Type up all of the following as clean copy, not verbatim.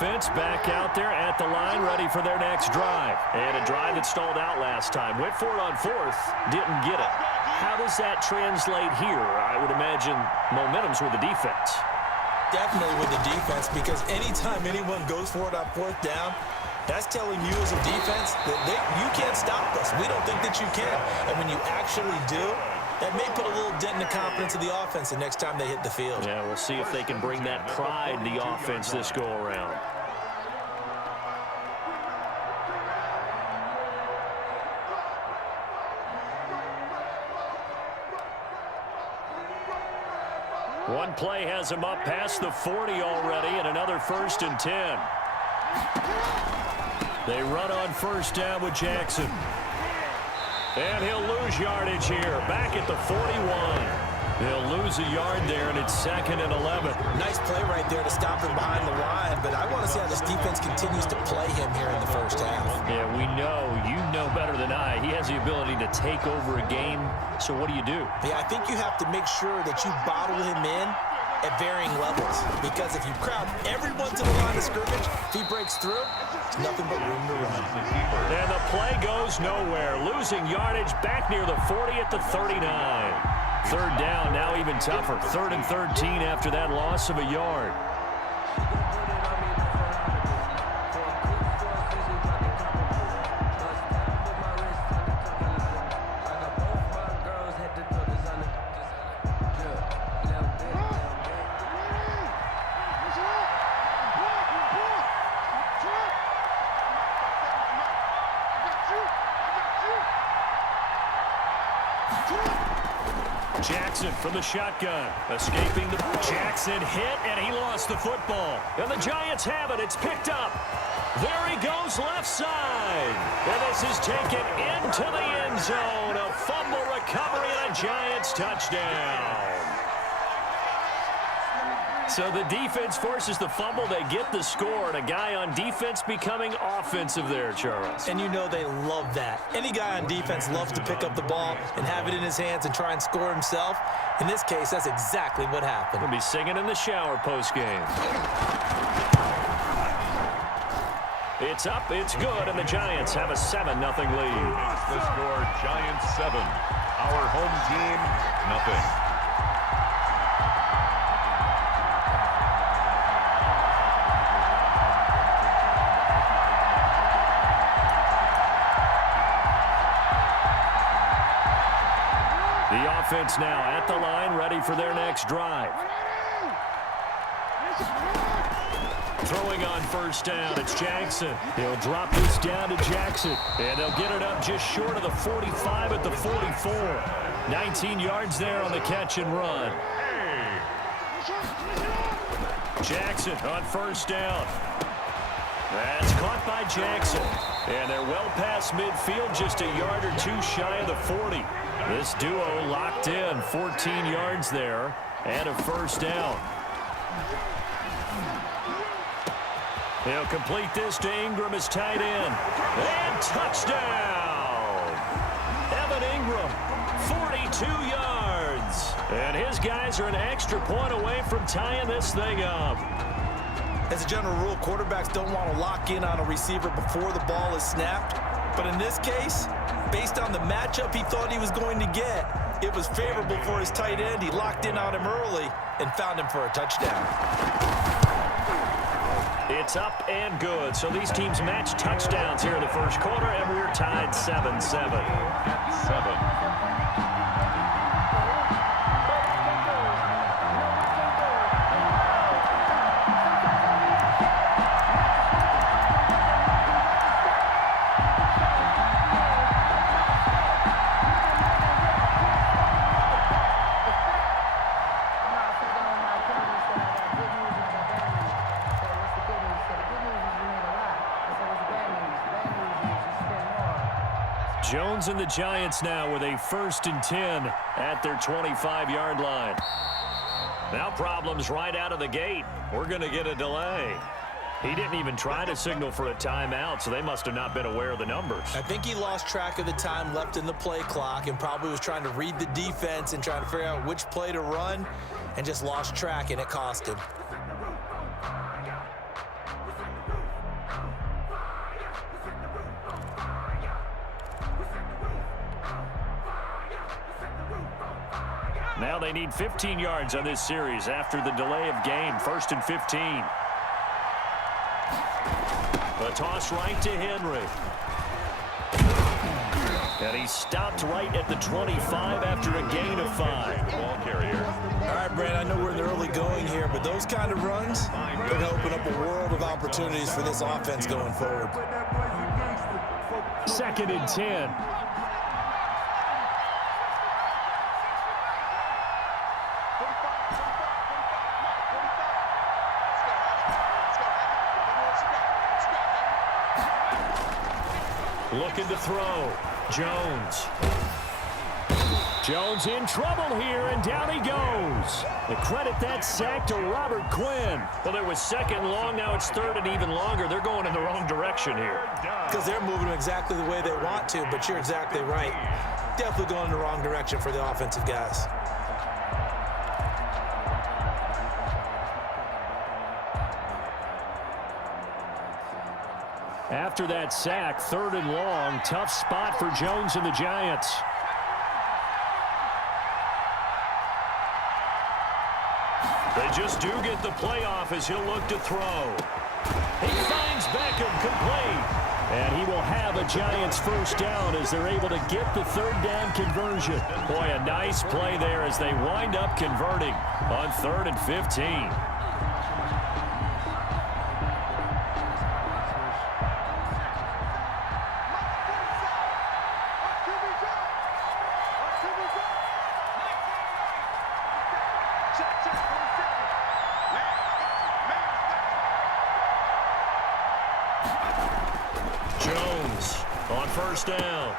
offense back out there at the line, ready for their next drive. And a drive that stalled out last time. Went for it on fourth, didn't get it. How does that translate here? I would imagine momentum's with the defense. Definitely with the defense, because anytime anyone goes for it on fourth down, that's telling you as a defense that you can't stop us. We don't think that you can. And when you actually do, that may put a little dent in the confidence of the offense the next time they hit the field. Yeah, we'll see if they can bring that pride in the offense this go-around. One play has him up past the 40 already, and another 1st and 10. They run on first down with Jackson. And he'll lose yardage here, back at the 41. He'll lose a yard there, and it's 2nd and 11. Nice play right there to stop him behind the line, but I want to see how this defense continues to play him here in the first half. Yeah, we know, you know better than I, he has the ability to take over a game, so what do you do? Yeah, I think you have to make sure that you bottle him in at varying levels, because if you crowd everyone to the line of scrimmage, if he breaks through, there's nothing but room to run. And the play goes nowhere, losing yardage back near the 40 at the 39. 3rd down, now even tougher. 3rd and 13 after that loss of a yard. Jackson from the shotgun, escaping the Jackson hit, and he lost the football. And the Giants have it. It's picked up. There he goes left side. And this is taken into the end zone. A fumble recovery and a Giants touchdown. So the defense forces the fumble. They get the score, and a guy on defense becoming offensive there, Charles. And you know they love that. Any guy on defense loves to pick up the ball and have it in his hands and try and score himself. In this case, that's exactly what happened. He'll be singing in the shower post-game. It's up, it's good, and the Giants have a 7-0 lead. The score, Giants 7. Our home team, nothing. The offense now at the line, ready for their next drive. Throwing on first down, it's Jackson. He'll drop this down to Jackson, and they'll get it up just short of the 45 at the 44. 19 yards there on the catch and run. Jackson on first down. That's caught by Jackson. And they're well past midfield, just a yard or two shy of the 40. This duo locked in, 14 yards there, and a first down. He'll complete this to Ingram as tight end. And touchdown! Evan Ingram, 42 yards. And his guys are an extra point away from tying this thing up. As a general rule, quarterbacks don't want to lock in on a receiver before the ball is snapped. But in this case, based on the matchup he thought he was going to get, it was favorable for his tight end. He locked in on him early and found him for a touchdown. It's up and good. So these teams match touchdowns here in the first quarter, and we're tied 7-7. 7. Jones and the Giants now with a 1st and 10 at their 25-yard line. Now problems right out of the gate. We're going to get a delay. He didn't even try to signal for a timeout, so they must have not been aware of the numbers. I think he lost track of the time left in the play clock and probably was trying to read the defense and trying to figure out which play to run and just lost track, and it cost him. Now they need 15 yards on this series after the delay of game. 1st and 15. A toss right to Henry. And he's stopped right at the 25 after a gain of 5. Ball carrier. All right, Brad, I know we're in the early going here, but those kind of runs are going to open up a world of opportunities for this offense going forward. 2nd and 10. Looking to throw. Jones. Jones in trouble here, and down he goes. The credit that sack to Robert Quinn. Well, it was 2nd and long. Now it's 3rd and even longer. They're going in the wrong direction here. Because they're moving them exactly the way they want to, but you're exactly right. Definitely going in the wrong direction for the offensive guys. After that sack, 3rd and long. Tough spot for Jones and the Giants. They just do get the playoff as he'll look to throw. He finds Beckham complete. And he will have a Giants 1st down as they're able to get the 3rd down conversion. Boy, a nice play there as they wind up converting on 3rd and 15. Jones on 1st down.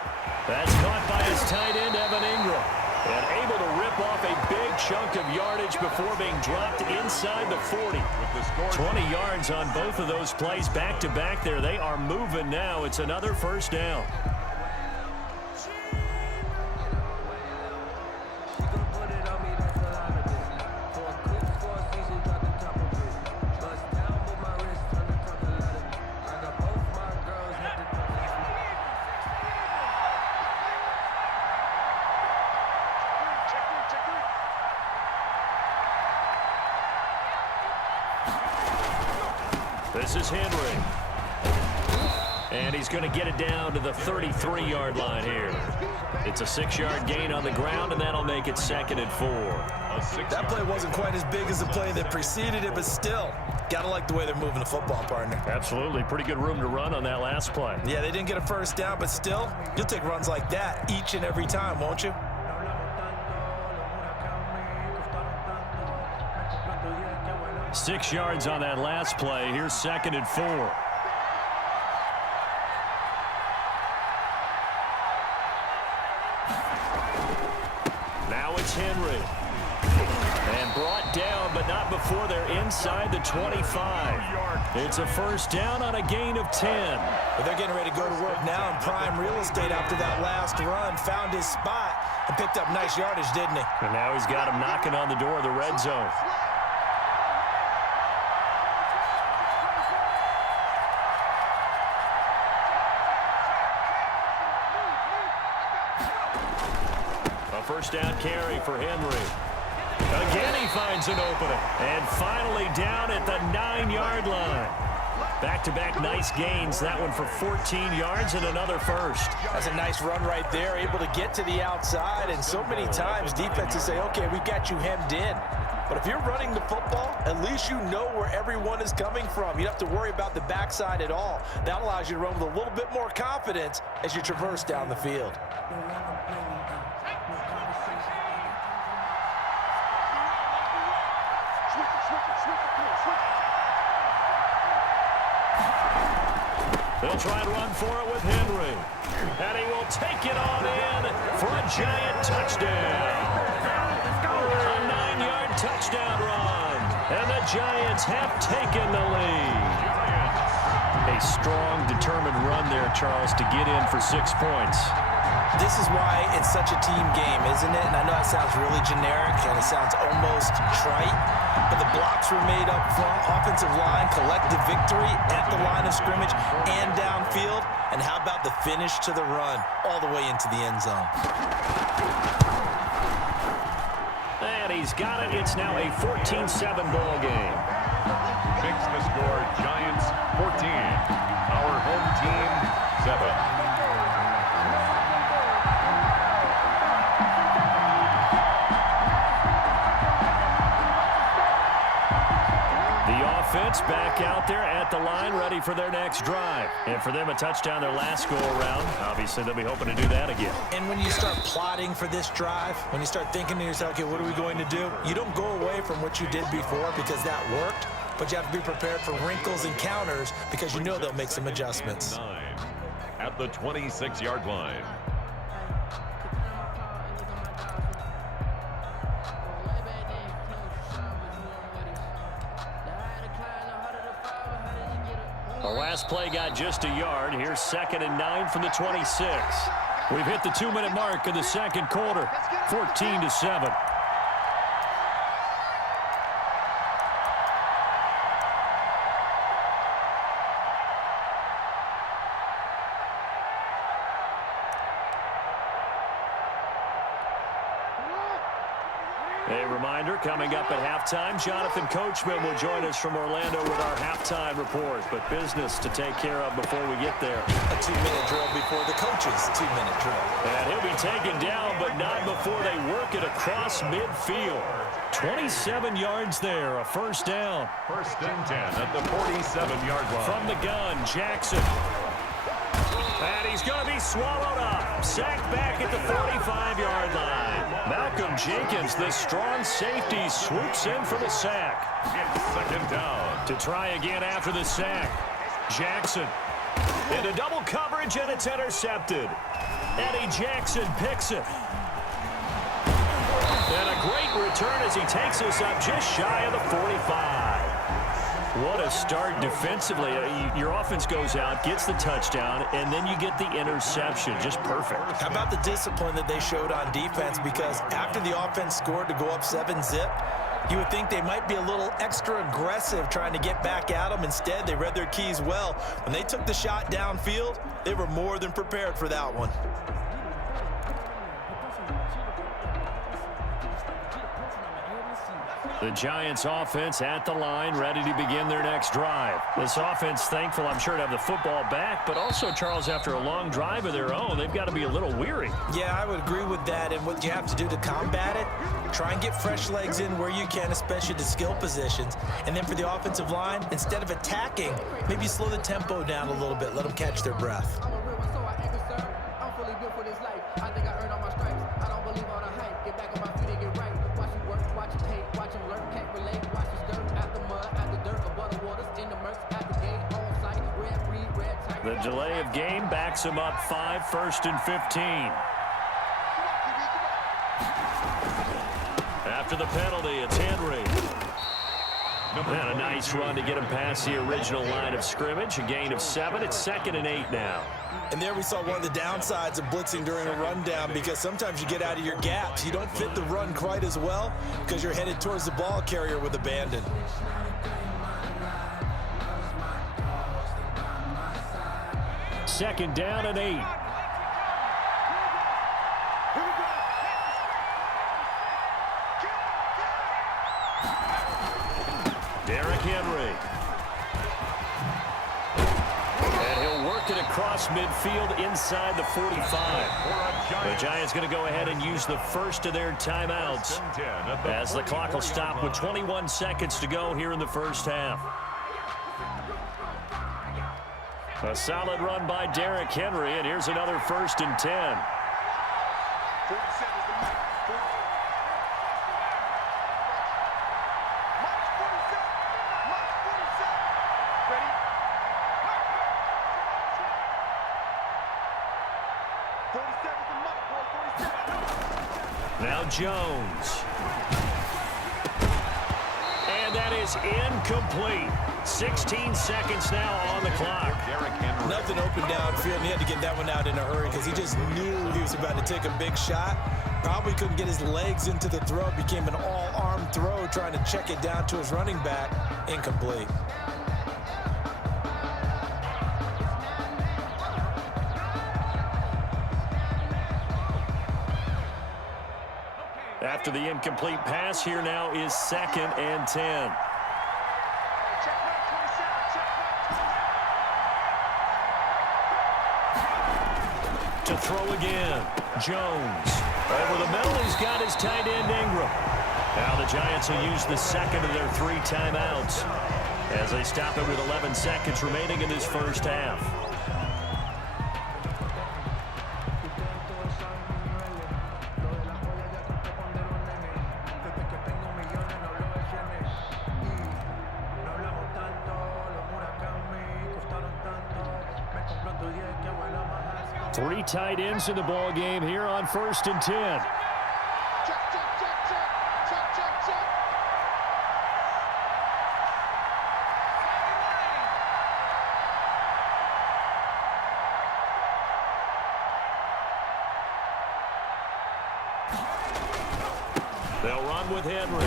That's caught by his tight end, Evan Ingram. And able to rip off a big chunk of yardage before being dropped inside the 40. 20 yards on both of those plays back-to-back there. They are moving now. It's another 1st down. This is Henry. And he's going to get it down to the 33-yard line here. It's a 6-yard gain on the ground, and that'll make it 2nd and 4. That play wasn't quite as big as the play that preceded it, but still, got to like the way they're moving the football, partner. Absolutely. Pretty good room to run on that last play. Yeah, they didn't get a 1st down, but still, you'll take runs like that each and every time, won't you? Six yards on that last play. Here's 2nd and 4. Now it's Henry. And brought down, but not before they're inside the 25. It's a 1st down on a gain of 10. But they're getting ready to go to work now in prime real estate after that last run. Found his spot and picked up nice yardage, didn't he? And now he's got him knocking on the door of the red zone. A 1st down carry for Henry. Again, he finds an opening. And finally down at the 9-yard line. Back-to-back nice gains. That one for 14 yards and another 1st. That's a nice run right there. Able to get to the outside. And so many times defenses say, okay, we got you hemmed in. But if you're running the football, at least you know where everyone is coming from. You don't have to worry about the backside at all. That allows you to run with a little bit more confidence as you traverse down the field. They'll try and run for it with Henry. And he will take it on in for a Giant touchdown. A 9-yard touchdown run. And the Giants have taken the lead. A strong, determined run there, Charles, to get in for 6 points. This is why it's such a team game, isn't it? And I know that sounds really generic and it sounds almost trite, but the blocks were made up front, offensive line, collective victory at the line of scrimmage and downfield. And how about the finish to the run all the way into the end zone? he's got it. It's now a 14-7 ball game. Makes the score Giants 14. Our home team 7. Offense back out there at the line, ready for their next drive. And for them, a touchdown their last go-around. Obviously, they'll be hoping to do that again. And when you start plotting for this drive, when you start thinking to yourself, okay, what are we going to do? You don't go away from what you did before because that worked, but you have to be prepared for wrinkles and counters because you know they'll make some adjustments. 9 at the 26-yard line. The last play got just a yard. Here's 2nd and 9 from the 26. We've hit the 2-minute mark in the second quarter. 14-7. A reminder, coming up at halftime, Jonathan Coachman will join us from Orlando with our halftime report. But business to take care of before we get there. A 2-minute drill before the coach's 2-minute drill. And he'll be taken down, but not before they work it across midfield. 27 yards there, a first down. 1st and 10 at the 47-yard line. From the gun, Jackson. And he's going to be swallowed up. Sacked back at the 45-yard line. Malcolm Jenkins, the strong safety, swoops in for the sack. It's 2nd down. To try again after the sack. Jackson into double coverage, and it's intercepted. Eddie Jackson picks it. And a great return as he takes us up just shy of the 45. What a start defensively. Your offense goes out, gets the touchdown, and then you get the interception. Just perfect. How about the discipline that they showed on defense? Because after the offense scored to go up 7-zip, you would think they might be a little extra aggressive trying to get back at them. Instead, they read their keys well. When they took the shot downfield, they were more than prepared for that one. The Giants offense at the line, ready to begin their next drive. This offense thankful, I'm sure, to have the football back, but also, Charles, after a long drive of their own, they've got to be a little weary. Yeah, I would agree with that, and what you have to do to combat it, try and get fresh legs in where you can, especially to skill positions. And then for the offensive line, instead of attacking, maybe slow the tempo down a little bit, let them catch their breath. The delay of game backs him up 5, 1st and 15. After the penalty, it's Henry. And a nice run to get him past the original line of scrimmage. A gain of 7. It's 2nd and 8 now. And there we saw one of the downsides of blitzing during a rundown, because sometimes you get out of your gaps. You don't fit the run quite as well because you're headed towards the ball carrier with abandon. Second down and 8. Derrick Henry. And he'll work it across midfield inside the 45. The Giants going to go ahead and use the first of their timeouts as the clock will stop with 21 seconds to go here in the first half. A solid run by Derrick Henry, and here's another 1st and 10. Now Jones. And that is incomplete. 16 seconds now on the clock. Nothing open downfield, and he had to get that one out in a hurry because he just knew he was about to take a big shot. Probably couldn't get his legs into the throw. It became an all-arm throw, trying to check it down to his running back. Incomplete. After the incomplete pass, here now is 2nd and 10. To throw again. Jones. Over the middle, he's got his tight end Ingram. Now the Giants will use the second of their 3 timeouts as they stop it with 11 seconds remaining in this first half. Three tight ends in the ball game here on 1st and 10. They'll run with Henry.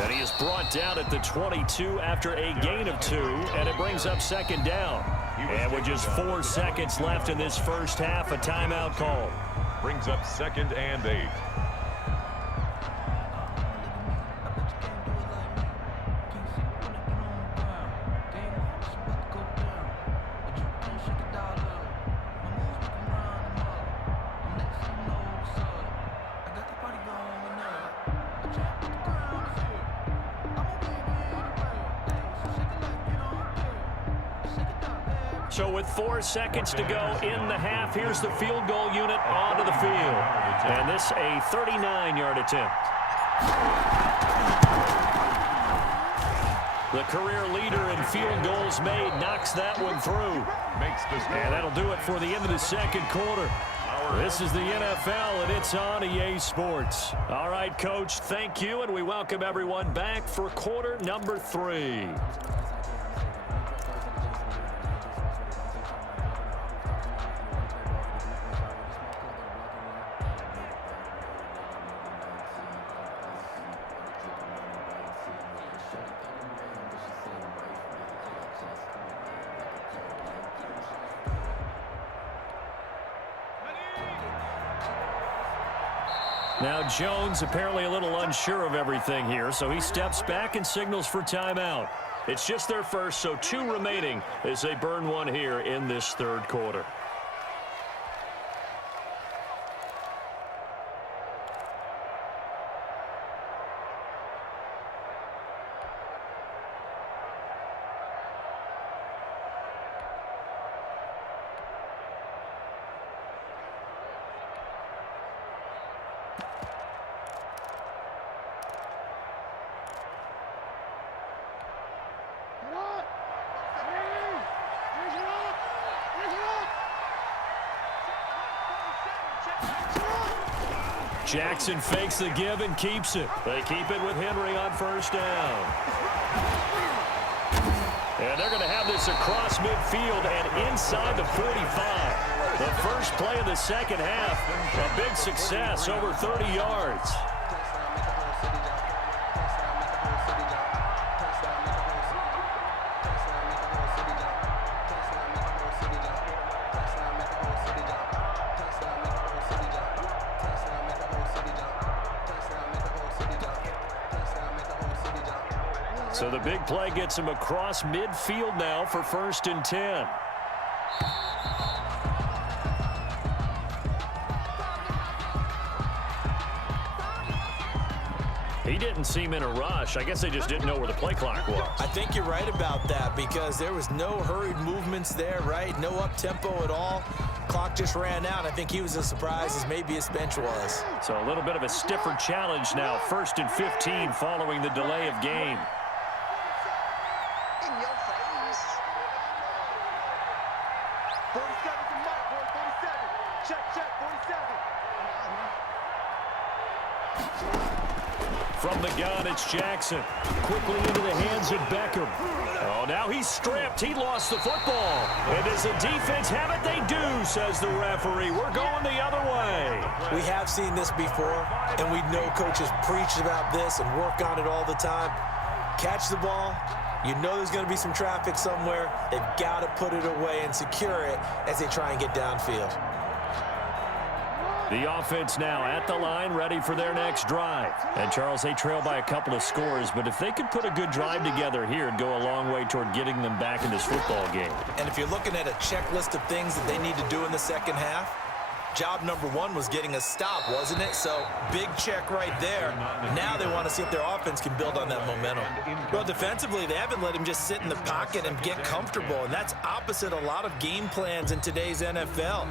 And he is brought down at the 22 after a gain of 2, and it brings up 2nd down. And with just 4 seconds left in this first half, a timeout call. Brings up 2nd and 8. So with 4 seconds to go in the half, here's the field goal unit onto the field. And this a 39-yard attempt. The career leader in field goals made knocks that one through. And that'll do it for the end of the 2nd quarter. This is the NFL, and it's on EA Sports. All right, Coach, thank you, and we welcome everyone back for quarter number 3. Now Jones apparently a little unsure of everything here, so he steps back and signals for timeout. It's just their first, so 2 remaining as they burn one here in this 3rd quarter. Jackson fakes the give and keeps it. They keep it with Henry on 1st down. And they're going to have this across midfield and inside the 45. The first play of the 2nd half, a big success, over 30 yards. So the big play gets him across midfield now for 1st and 10. He didn't seem in a rush. I guess they just didn't know where the play clock was. I think you're right about that because there was no hurried movements there, right? No up-tempo at all. Clock just ran out. I think he was as surprised as maybe his bench was. So a little bit of a stiffer challenge now. 1st and 15 following the delay of game. From the gun, it's Jackson. Quickly into the hands of Beckham. Oh, now he's stripped. He lost the football. And does the defense have it? They do, says the referee. We're going the other way. We have seen this before, and we know coaches preach about this and work on it all the time. Catch the ball. You know there's going to be some traffic somewhere. They've got to put it away and secure it as they try and get downfield. The offense now at the line, ready for their next drive. And, Charles, they trail by a couple of scores, but if they could put a good drive together here, it'd go a long way toward getting them back in this football game. And if you're looking at a checklist of things that they need to do in the second half, job number one was getting a stop, wasn't it? So, big check right there. Now they want to see if their offense can build on that momentum. Well, defensively, they haven't let him just sit in the pocket and get comfortable, and that's opposite a lot of game plans in today's NFL.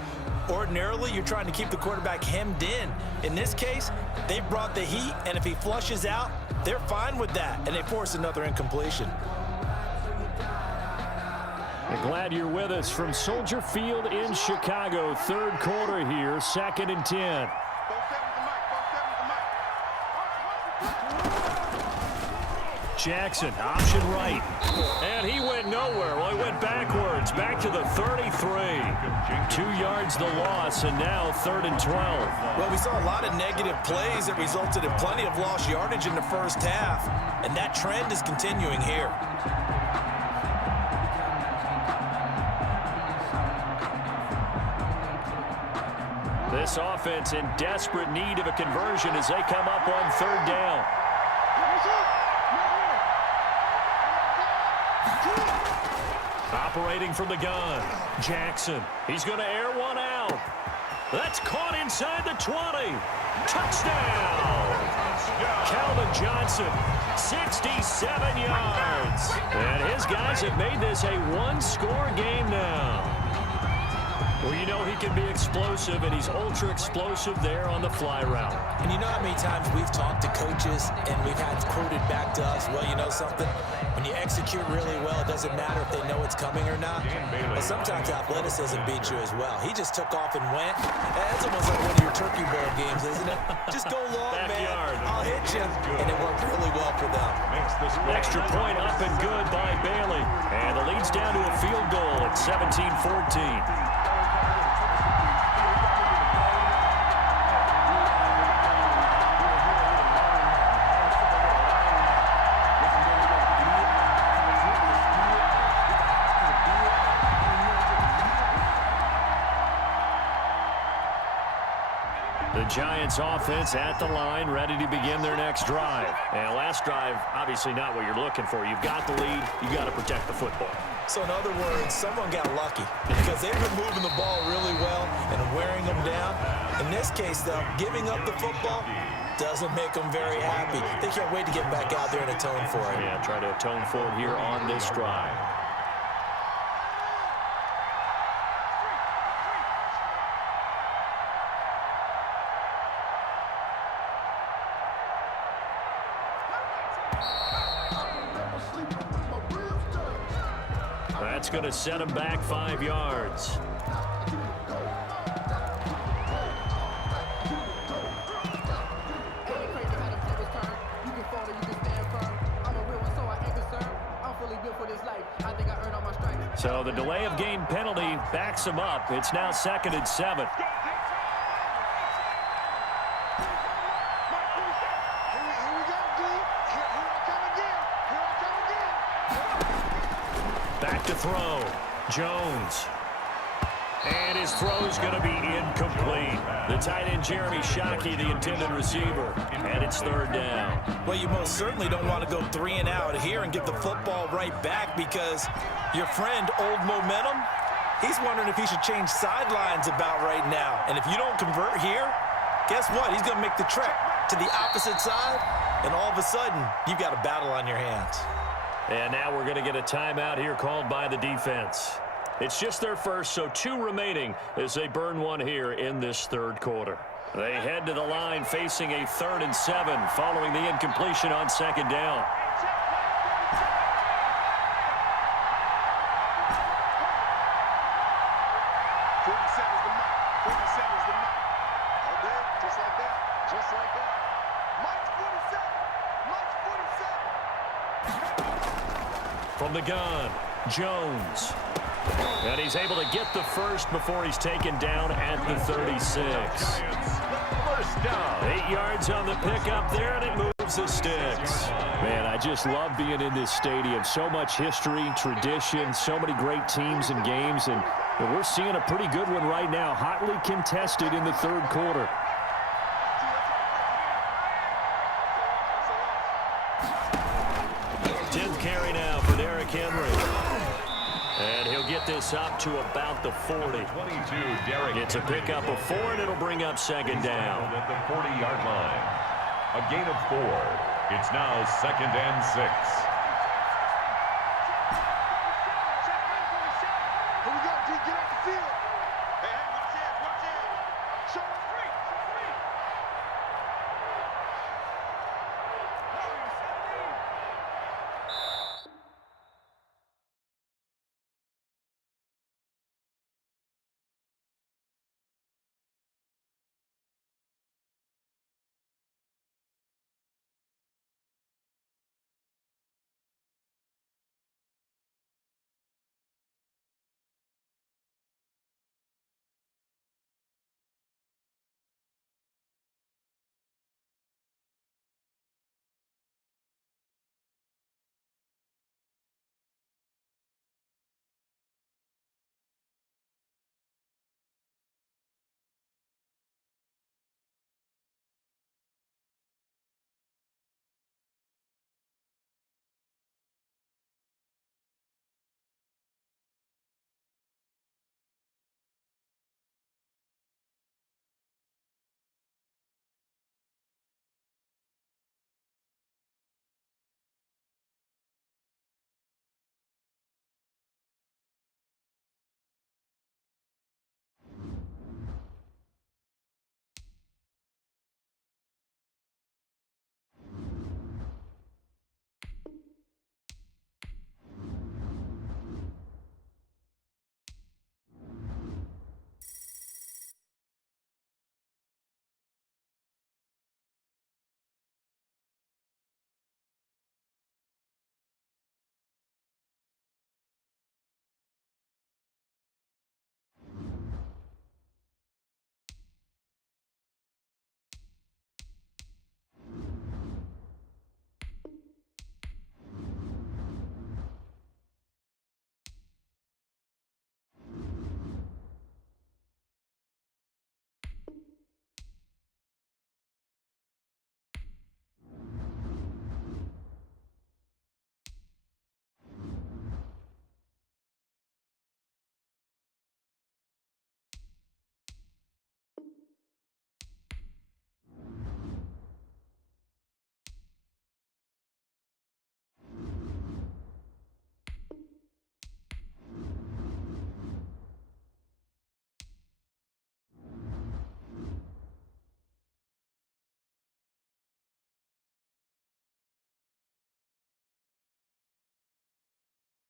Ordinarily, you're trying to keep the quarterback hemmed in. In this case, they brought the heat, and if he flushes out, they're fine with that, and they force another incompletion. I'm glad you're with us from Soldier Field in Chicago. Third quarter here, 2nd and 10. Jackson, option right. And he went nowhere. Well, he went backwards, back to the 33. 2 yards the loss, and now 3rd and 12. Well, we saw a lot of negative plays that resulted in plenty of lost yardage in the first half, and that trend is continuing here. This offense in desperate need of a conversion as they come up on 3rd down. Operating from the gun, Jackson. He's going to air one out. That's caught inside the 20. Touchdown! Calvin Johnson, 67 yards. And his guys have made this a one-score game now. Well, you know he can be explosive, and he's ultra-explosive there on the fly route. And you know how many times we've talked to coaches and we've had quoted back to us, well, you know something? When you execute really well, it doesn't matter if they know it's coming or not. But sometimes athleticism beats you as well. He just took off and went. That's almost like one of your Turkey Bowl games, isn't it? Just go long, man. I'll hit you. And it worked really well for them. Extra point up and good by Bailey. And the lead's down to a field goal at 17-14. The Giants offense at the line, ready to begin their next drive. And last drive, obviously not what you're looking for. You've got the lead. You've got to protect the football. So in other words, someone got lucky because they've been moving the ball really well and wearing them down. In this case, though, giving up the football doesn't make them very happy. They can't wait to get back out there and atone for it. Yeah, try to atone for it here on this drive. That's going to set him back 5 yards. So the delay of game penalty backs him up. It's now 2nd and 7. Back to throw. Jones. And his throw's going to be incomplete. The tight end, Jeremy Shockey, the intended receiver. And it's 3rd down. Well, you most certainly don't want to go 3 and out here and get the football right back because your friend, Old Momentum, he's wondering if he should change sidelines about right now. And if you don't convert here, guess what? He's going to make the trek to the opposite side, and all of a sudden, you've got a battle on your hands. And now we're going to get a timeout here called by the defense. It's just their first, so 2 remaining as they burn one here in this 3rd quarter. They head to the line facing a 3rd and 7 following the incompletion on 2nd down. From the gun, Jones. And he's able to get the first before he's taken down at the 36. First down. 8 yards on the pickup there, and it moves the sticks. Man, I just love being in this stadium. So much history, tradition, so many great teams and games, and And we're seeing a pretty good one right now, hotly contested in the third quarter. Carry now for Derrick Henry. And he'll get this up to about the 40. 22, Derrick It's a pickup of 4, and it'll bring up second down. At the 40-yard line. A gain of 4. It's now 2nd and 6.